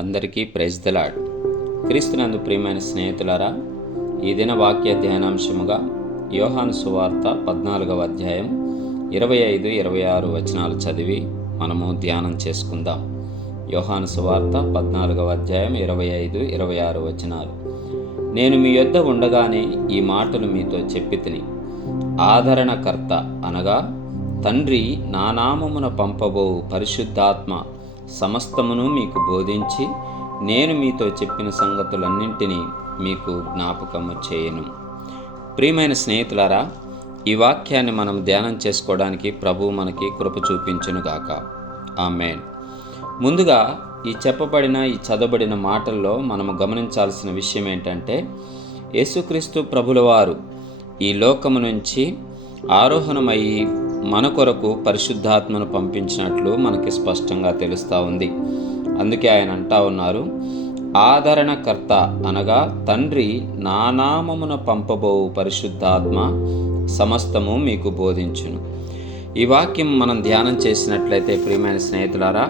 అందరికీ praise the lord. క్రీస్తునందు ప్రియమైన స్నేహితులారా, ఈ దిన వాక్య ధ్యానాంశముగా యోహాను సువార్త 14వ అధ్యాయం 25-26 వచనాలు చదివి మనము ధ్యానం చేసుకుందాం. యోహాను సువార్త 14వ అధ్యాయం 25-26 వచనాలు. నేను మీ యొద్ద ఉండగానే ఈ మాటలు మీతో చెప్పితిని. ఆదరణకర్త అనగా తండ్రి నా నామమున పంపబో పరిశుద్ధాత్మ సమస్తమును మీకు బోధించి నేను మీతో చెప్పిన సంగతులన్నింటినీ మీకు జ్ఞాపకము చేయను. ప్రియమైన స్నేహితులారా, ఈ వాక్యాన్ని మనం ధ్యానం చేసుకోవడానికి ప్రభువు మనకి కృప చూపించునుగాక. ఆమేన్. ముందుగా ఈ చదవబడిన మాటల్లో మనము గమనించాల్సిన విషయం ఏంటంటే, యేసుక్రీస్తు ప్రభుల వారు ఈ లోకము నుంచి ఆరోహణమయ్యి మన కొరకు పరిశుద్ధాత్మను పంపించినట్లు మనకి స్పష్టంగా తెలుస్తూ ఉంది. అందుకే ఆయన అంటా ఉన్నారు, ఆదరణకర్త అనగా తండ్రి నా నామమున పంపబో పరిశుద్ధాత్మ సమస్తము మీకు బోధించును. ఈ వాక్యం మనం ధ్యానం చేసినట్లయితే ప్రియమైన స్నేహితులారా,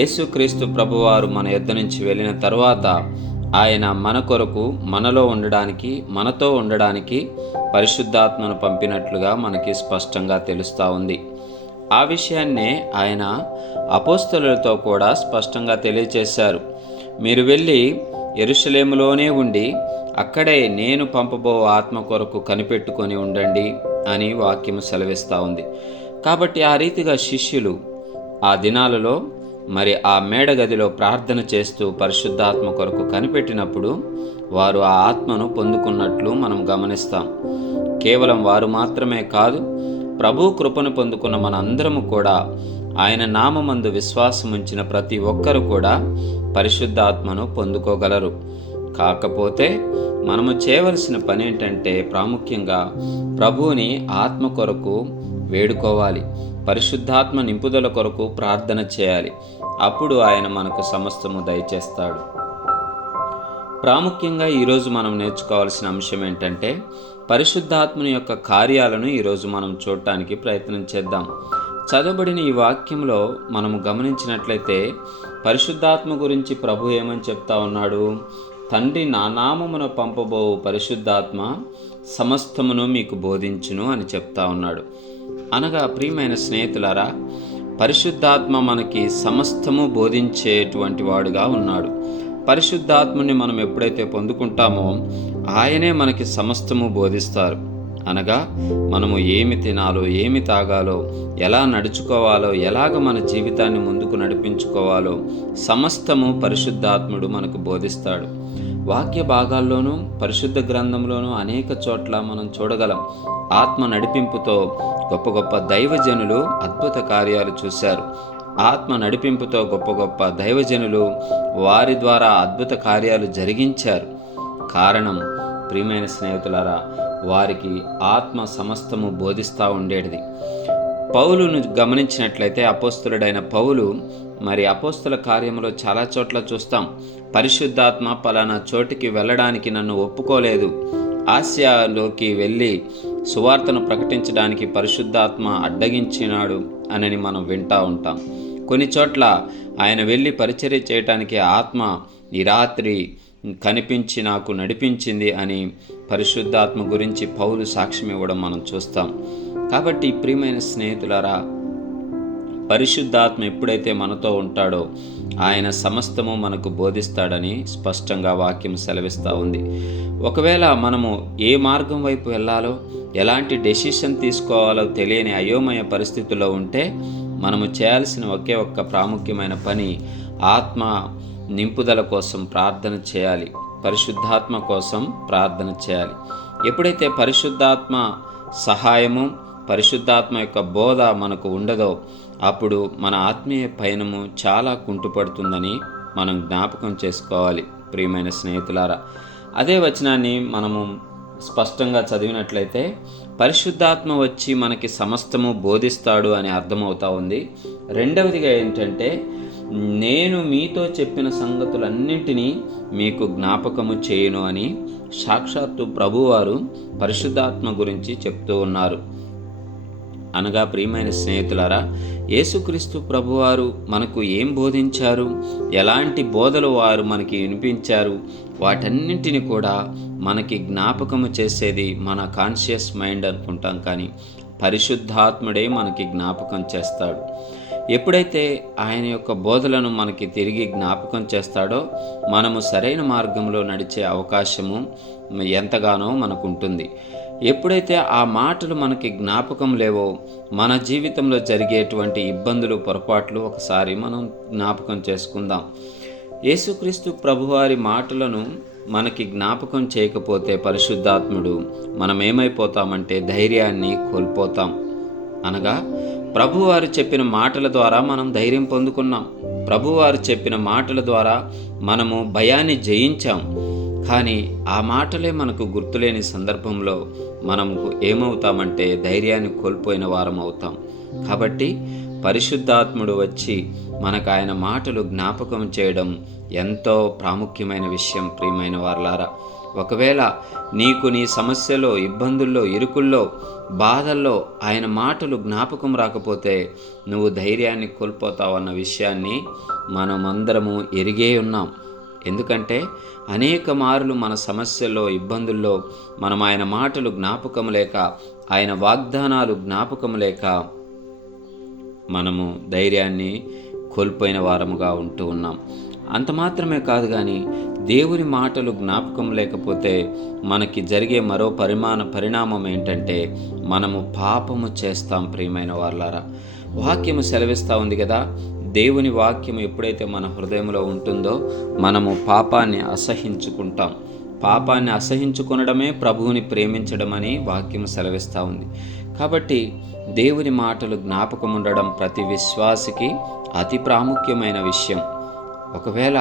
యేసుక్రీస్తు ప్రభువారు మన యొద్ద నుంచి వెళ్ళిన తరువాత ఆయన మన కొరకు మనలో ఉండడానికి, మనతో ఉండడానికి పరిశుద్ధాత్మను పంపినట్లుగా మనకి స్పష్టంగా తెలుస్తూ ఉంది. ఆ విషయాన్నే ఆయన అపోస్తలులతో కూడా స్పష్టంగా తెలియచేశారు. మీరు వెళ్ళి యెరూషలేములోనే ఉండి అక్కడే నేను పంపబో ఆత్మ కొరకు కనిపెట్టుకొని ఉండండి అని వాక్యం సెలవిస్తూ ఉంది. కాబట్టి ఆ రీతిగా శిష్యులు ఆ దినాలలో మరి ఆ మేడగదిలో ప్రార్థన చేస్తూ పరిశుద్ధాత్మ కొరకు కనిపెట్టినప్పుడు వారు ఆ ఆత్మను పొందుకున్నట్లు మనం గమనిస్తాం. కేవలం వారు మాత్రమే కాదు, ప్రభు కృపను పొందుకున్న మన అందరము కూడా, ఆయన నామమందు విశ్వాసం ఉంచిన ప్రతి ఒక్కరు కూడా పరిశుద్ధాత్మను పొందుకోగలరు. కాకపోతే మనము చేయవలసిన పని ఏంటంటే, ప్రాముఖ్యంగా ప్రభువుని ఆత్మ కొరకు వేడుకోవాలి, పరిశుద్ధాత్మ నింపుదల కొరకు ప్రార్థన చేయాలి. అప్పుడు ఆయన మనకు సమస్తము దయచేస్తాడు. ప్రాముఖ్యంగా ఈరోజు మనం నేర్చుకోవాల్సిన అంశం ఏంటంటే, పరిశుద్ధాత్మని యొక్క కార్యాలను ఈరోజు మనం చూడటానికి ప్రయత్నం చేద్దాం. చదవబడిన ఈ వాక్యంలో మనము గమనించినట్లయితే పరిశుద్ధాత్మ గురించి ప్రభు ఏమని చెప్తా ఉన్నాడు? తండ్రి నా నామమున పంపబో పరిశుద్ధాత్మ సమస్తమును మీకు బోధించును అని చెప్తా ఉన్నాడు. అనగా ప్రియమైన స్నేహితులారా, పరిశుద్ధాత్మ మనకి సమస్తము బోధించేటువంటి వాడుగా ఉన్నాడు. పరిశుద్ధాత్మని మనం ఎప్పుడైతే పొందుకుంటామో ఆయనే మనకి సమస్తము బోధిస్తారు. అనగా మనము ఏమి తినాలో, ఏమి తాగాలో, ఎలా నడుచుకోవాలో, ఎలాగ మన జీవితాన్ని ముందుకు నడిపించుకోవాలో సమస్తము పరిశుద్ధాత్ముడు మనకు బోధిస్తాడు. వాక్య భాగాల్లోనూ పరిశుద్ధ గ్రంథంలోనూ అనేక చోట్ల మనం చూడగలం. ఆత్మ నడిపింపుతో గొప్ప గొప్ప దైవజనులు అద్భుత కార్యాలు చూశారు. ఆత్మ నడిపింపుతో గొప్ప గొప్ప దైవజనులు వారి ద్వారా అద్భుత కార్యాలు జరిగించారు. కారణం ప్రియమైన స్నేహితులారా, వారికి ఆత్మ సమస్తము బోధిస్తూ ఉండేది. పౌలును గమనించినట్లయితే అపోస్తలుడైన పౌలు మరి అపోస్తల కార్యములో చాలా చోట్ల చూస్తాం, పరిశుద్ధాత్మ పలానా చోటికి వెళ్ళడానికి నన్ను ఒప్పుకోలేదు, ఆసియాలోకి వెళ్ళి సువార్తను ప్రకటించడానికి పరిశుద్ధాత్మ అడ్డగించినాడు అని మనం వింటూ ఉంటాం. కొన్ని చోట్ల ఆయన వెళ్ళి పరిచర్య చేయటానికి ఆత్మ ఈ రాత్రి కనిపించి నాకు నడిపించింది అని పరిశుద్ధాత్మ గురించి పౌలు సాక్ష్యం ఇవ్వడం మనం చూస్తాం. కాబట్టి ప్రియమైన స్నేహితులారా, పరిశుద్ధాత్మ ఎప్పుడైతే మనతో ఉంటాడో ఆయన సమస్తము మనకు బోధిస్తాడని స్పష్టంగా వాక్యం సెలవిస్తూ ఉంది. ఒకవేళ మనము ఏ మార్గం వైపు వెళ్ళాలో, ఎలాంటి డెసిషన్ తీసుకోవాలో తెలియని అయోమయ పరిస్థితుల్లో ఉంటే మనము చేయాల్సిన ఒకే ఒక్క ప్రాముఖ్యమైన పని ఆత్మ నింపుదల కోసం ప్రార్థన చేయాలి, పరిశుద్ధాత్మ కోసం ప్రార్థన చేయాలి. ఎప్పుడైతే పరిశుద్ధాత్మ సహాయము, పరిశుద్ధాత్మ యొక్క బోధ మనకు ఉండదో అప్పుడు మన ఆత్మీయ పయనము చాలా కుంటుపడుతుందని మనం జ్ఞాపకం చేసుకోవాలి. ప్రియమైన స్నేహితులారా, అదే వచనాన్ని మనము స్పష్టంగా చదివినట్లయితే పరిశుద్ధాత్మ వచ్చి మనకి సమస్తము బోధిస్తాడు అని అర్థమవుతా ఉంది. రెండవదిగా ఏంటంటే, నేను మీతో చెప్పిన సంగతులన్నింటినీ మీకు జ్ఞాపకము చేయును అని సాక్షాత్తు ప్రభువారు పరిశుద్ధాత్మ గురించి చెప్తూ ఉన్నారు. అనగా ప్రియమైన స్నేహితులారా, యేసుక్రీస్తు ప్రభువారు మనకు ఏం బోధించారు, ఎలాంటి బోధలు వారు మనకి వినిపించారు, వాటన్నింటిని కూడా మనకి జ్ఞాపకము చేసేది మన కాన్షియస్ మైండ్ అనుకుంటాం, కానీ పరిశుద్ధాత్ముడే మనకి జ్ఞాపకం చేస్తాడు. ఎప్పుడైతే ఆయన యొక్క బోధలను మనకి తిరిగి జ్ఞాపకం చేస్తాడో మనము సరైన మార్గంలో నడిచే అవకాశము ఎంతగానో మనకు ఉంటుంది. ఎప్పుడైతే ఆ మాటలు మనకి జ్ఞాపకం లేవో మన జీవితంలో జరిగేటువంటి ఇబ్బందులు, పొరపాట్లు ఒకసారి మనం జ్ఞాపకం చేసుకుందాం. యేసుక్రీస్తు ప్రభువారి మాటలను మనకి జ్ఞాపకం చేయకపోతే పరిశుద్ధాత్ముడు మనం ఏమైపోతామంటే ధైర్యాన్ని కోల్పోతాం. అనగా ప్రభువారు చెప్పిన మాటల ద్వారా మనం ధైర్యం పొందుకున్నాం. ప్రభువారు చెప్పిన మాటల ద్వారా మనము భయాన్ని జయించాం. కానీ ఆ మాటలే మనకు గుర్తులేని సందర్భంలో మనము ఏమవుతామంటే ధైర్యాన్ని కోల్పోయిన వారం అవుతాం. కాబట్టి పరిశుద్ధాత్ముడు వచ్చి మనకు ఆయన మాటలు జ్ఞాపకం చేయడం ఎంతో ప్రాముఖ్యమైన విషయం. ప్రియమైన వారలారా, ఒకవేళ నీకు నీ సమస్యలో, ఇబ్బందుల్లో, ఇరుకుల్లో, బాధల్లో ఆయన మాటలు జ్ఞాపకం రాకపోతే నువ్వు ధైర్యాన్ని కోల్పోతావన్న విషయాన్ని మనమందరము ఎరిగే ఉన్నాం. ఎందుకంటే అనేక మార్లు మన సమస్యల్లో, ఇబ్బందుల్లో మనం ఆయన మాటలు జ్ఞాపకం లేక, ఆయన వాగ్దానాలు జ్ఞాపకం లేక మనము ధైర్యాన్ని కోల్పోయిన వారముగా ఉంటూ ఉన్నాం. అంత మాత్రమే కాదు, కానీ దేవుని మాటలు జ్ఞాపకం లేకపోతే మనకి జరిగే మరో పరిణామం ఏంటంటే మనము పాపము చేస్తాం. ప్రియమైన వారలారా, వాక్యము సెలవిస్తూ ఉంది కదా, దేవుని వాక్యం ఎప్పుడైతే మన హృదయంలో ఉంటుందో మనము పాపాన్ని అసహించుకుంటాం. పాపాన్ని అసహించుకొనడమే ప్రభువుని ప్రేమించడం అని వాక్యం సెలవిస్తూ ఉంది. కాబట్టి దేవుని మాటలు జ్ఞాపకం ఉండడం ప్రతి విశ్వాసికి అతి ప్రాముఖ్యమైన విషయం. ఒకవేళ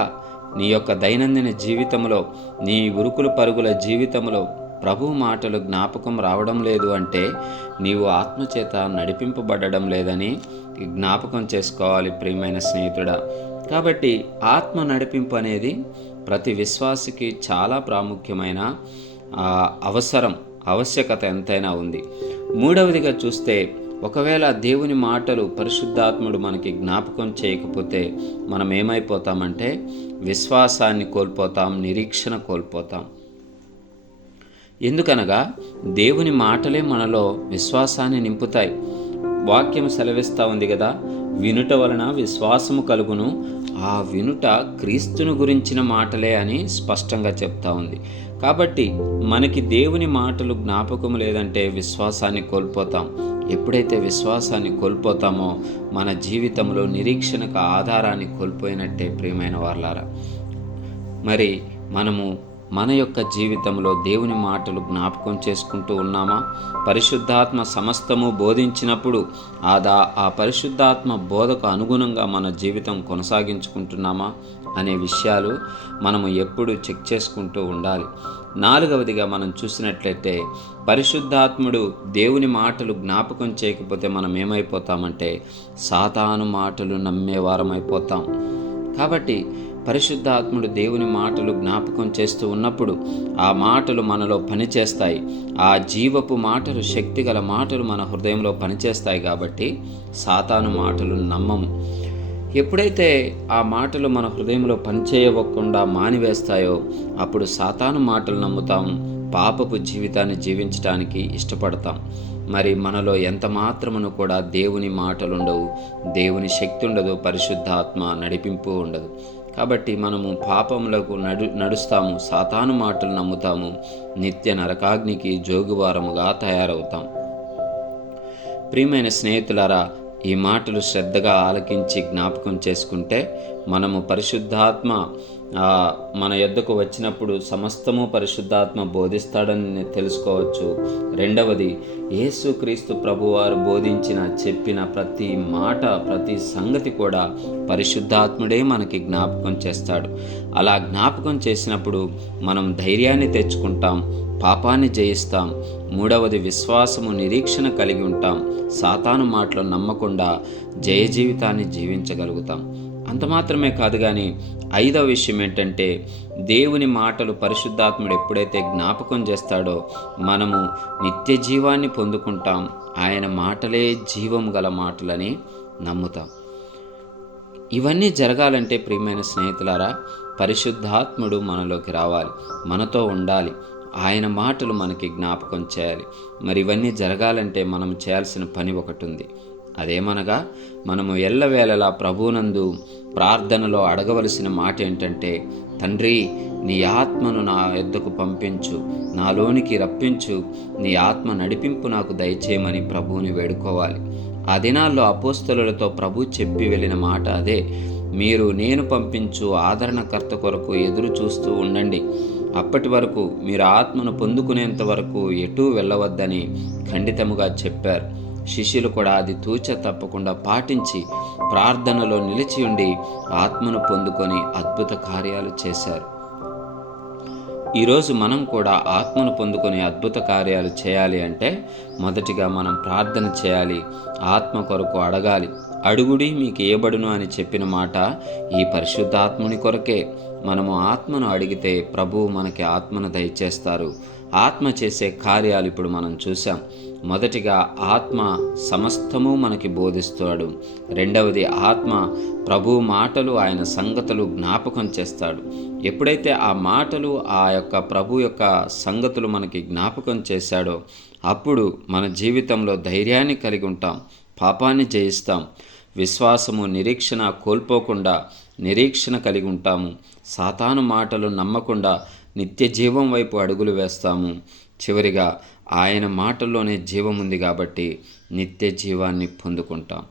నీ యొక్క దైనందిన జీవితంలో, నీ ఉరుకులు పరుగుల జీవితంలో ప్రభు మాటలు జ్ఞాపకం రావడం లేదు అంటే నీవు ఆత్మచేత నడిపింపబడడం లేదని జ్ఞాపకం చేసుకోవాలి ప్రియమైన స్నేహితుడా. కాబట్టి ఆత్మ నడిపింపు అనేది ప్రతి విశ్వాసికి చాలా ప్రాముఖ్యమైన ఆవశ్యకత ఎంతైనా ఉంది. మూడవదిగా చూస్తే, ఒకవేళ దేవుని మాటలు పరిశుద్ధాత్ముడు మనకి జ్ఞాపకం చేయకపోతే మనం ఏమైపోతామంటే విశ్వాసాన్ని కోల్పోతాం, నిరీక్షణ కోల్పోతాం. ఎందుకనగా దేవుని మాటలే మనలో విశ్వాసాన్ని నింపుతాయి. వాక్యం సెలవిస్తూ ఉంది కదా, వినుట వలన విశ్వాసము కలుగును, ఆ వినుట క్రీస్తును గురించిన మాటలే అని స్పష్టంగా చెప్తా ఉంది. కాబట్టి మనకి దేవుని మాటలు జ్ఞాపకం లేదంటే విశ్వాసాన్ని కోల్పోతాం. ఎప్పుడైతే విశ్వాసాన్ని కోల్పోతామో మన జీవితంలో నిరీక్షణకు ఆధారాన్ని కోల్పోయినట్టే ప్రియమైన వారలారా. మరి మనము మన యొక్క జీవితంలో దేవుని మాటలు జ్ఞాపకం చేసుకుంటూ ఉన్నామా? పరిశుద్ధాత్మ సమస్తము బోధించినప్పుడు ఆ పరిశుద్ధాత్మ బోధకు అనుగుణంగా మన జీవితం కొనసాగించుకుంటున్నామా అనే విషయాలు మనము ఎప్పుడు చెక్ చేసుకుంటూ ఉండాలి. నాలుగవదిగా మనం చూసినట్లయితే, పరిశుద్ధాత్ముడు దేవుని మాటలు జ్ఞాపకం చేయకపోతే మనం ఏమైపోతామంటే సాతాను మాటలు నమ్మేవారమైపోతాం. కాబట్టి పరిశుద్ధాత్ముడు దేవుని మాటలు జ్ఞాపకం చేస్తూ ఉన్నప్పుడు ఆ మాటలు మనలో పనిచేస్తాయి. ఆ జీవపు మాటలు, శక్తిగల మాటలు మన హృదయంలో పనిచేస్తాయి. కాబట్టి సాతాను మాటలు నమ్మము. ఎప్పుడైతే ఆ మాటలు మన హృదయంలో పనిచేయకుండా మానివేస్తాయో అప్పుడు సాతాను మాటలు నమ్ముతాం, పాపపు జీవితాన్ని జీవించడానికి ఇష్టపడతాం. మరి మనలో ఎంత మాత్రమును కూడా దేవుని మాటలు ఉండవు, దేవుని శక్తి ఉండదు, పరిశుద్ధాత్మ నడిపింపు ఉండదు. కాబట్టి మనము పాపములకు నడుస్తాము, సాతాను మాటలు నమ్ముతాము, నిత్య నరకాగ్నికి జోగువారముగా తయారవుతాం. ప్రియమైన స్నేహితులారా, ఈ మాటలు శ్రద్ధగా ఆలకించి జ్ఞాపకం చేసుకుంటే మనము పరిశుద్ధాత్మ మన యొద్దకు వచ్చినప్పుడు సమస్తము పరిశుద్ధాత్మ బోధిస్తాడని తెలుసుకోవచ్చు. రెండవది, యేసుక్రీస్తు ప్రభువారు చెప్పిన ప్రతి మాట, ప్రతి సంగతి కూడా పరిశుద్ధాత్ముడే మనకి జ్ఞాపకం చేస్తాడు. అలా జ్ఞాపకం చేసినప్పుడు మనం ధైర్యాన్ని తెచ్చుకుంటాం, పాపాన్ని జయిస్తాం. మూడవది, విశ్వాసము, నిరీక్షణ కలిగి ఉంటాం. సాతాను మాటలు నమ్మకుండా జయ జీవితాన్ని జీవించగలుగుతాం. అంత మాత్రమే కాదు కానీ 5వ విషయం ఏంటంటే, దేవుని మాటలు పరిశుద్ధాత్ముడు ఎప్పుడైతే జ్ఞాపకం చేస్తాడో మనము నిత్య జీవాన్ని పొందుకుంటాం. ఆయన మాటలే జీవము గల మాటలని నమ్ముతాం. ఇవన్నీ జరగాలంటే ప్రియమైన స్నేహితులారా, పరిశుద్ధాత్ముడు మనలోకి రావాలి, మనతో ఉండాలి, ఆయన మాటలు మనకి జ్ఞాపకం చేయాలి. మరి ఇవన్నీ జరగాలంటే మనం చేయాల్సిన పని ఒకటి ఉంది. అదేమనగా, మనము ఎల్లవేళలా ప్రభువునందు ప్రార్థనలో అడగవలసిన మాట ఏంటంటే, తండ్రి, నీ ఆత్మను నా యొద్దకు పంపించు, నాలోనికి రప్పించు, నీ ఆత్మ నడిపింపు నాకు దయచేయమని ప్రభువుని వేడుకోవాలి. ఆ దినాల్లో అపోస్తలులతో ప్రభు చెప్పి వెళ్ళిన మాట అదే. మీరు నేను పంపించు ఆదరణకర్త కొరకు ఎదురు చూస్తూ ఉండండి. అప్పటి వరకు మీరు ఆత్మను పొందుకునేంత వరకు ఎటూ వెళ్ళవద్దని ఖండితముగా చెప్పారు. శిష్యులు కూడా అది తూచ తప్పకుండా పాటించి ప్రార్థనలో నిలిచి ఉండి ఆత్మను పొందుకొని అద్భుత కార్యాలు చేశారు. ఈరోజు మనం కూడా ఆత్మను పొందుకొని అద్భుత కార్యాలు చేయాలి అంటే మొదటిగా మనం ప్రార్థన చేయాలి, ఆత్మ కొరకు అడగాలి. అడుగుడి మీకు ఇయ్యబడును అని చెప్పిన మాట ఈ పరిశుద్ధాత్ముని కొరకే. మనము ఆత్మను అడిగితే ప్రభువు మనకి ఆత్మను దయచేస్తారు. ఆత్మ చేసే కార్యాలు ఇప్పుడు మనం చూసాం. మొదటిగా ఆత్మ సమస్తము మనకి బోధిస్తాడు. రెండవది, ఆత్మ ప్రభు మాటలు, ఆయన సంగతులు జ్ఞాపకం చేస్తాడు. ఎప్పుడైతే ఆ మాటలు, ఆ యొక్క ప్రభు యొక్క సంగతులు మనకి జ్ఞాపకం చేశాడో అప్పుడు మన జీవితంలో ధైర్యాన్ని కలిగి ఉంటాం, పాపాన్ని జయిస్తాం, విశ్వాసము నిరీక్షణ కోల్పోకుండా నిరీక్షణ కలిగి ఉంటాము, సాతాను మాటలు నమ్మకుండా నిత్య జీవం వైపు అడుగులు వేస్తాము. చివరిగా ఆయన మాటల్లోనే జీవం ఉంది కాబట్టి నిత్య జీవాన్ని పొందుకుంటాం.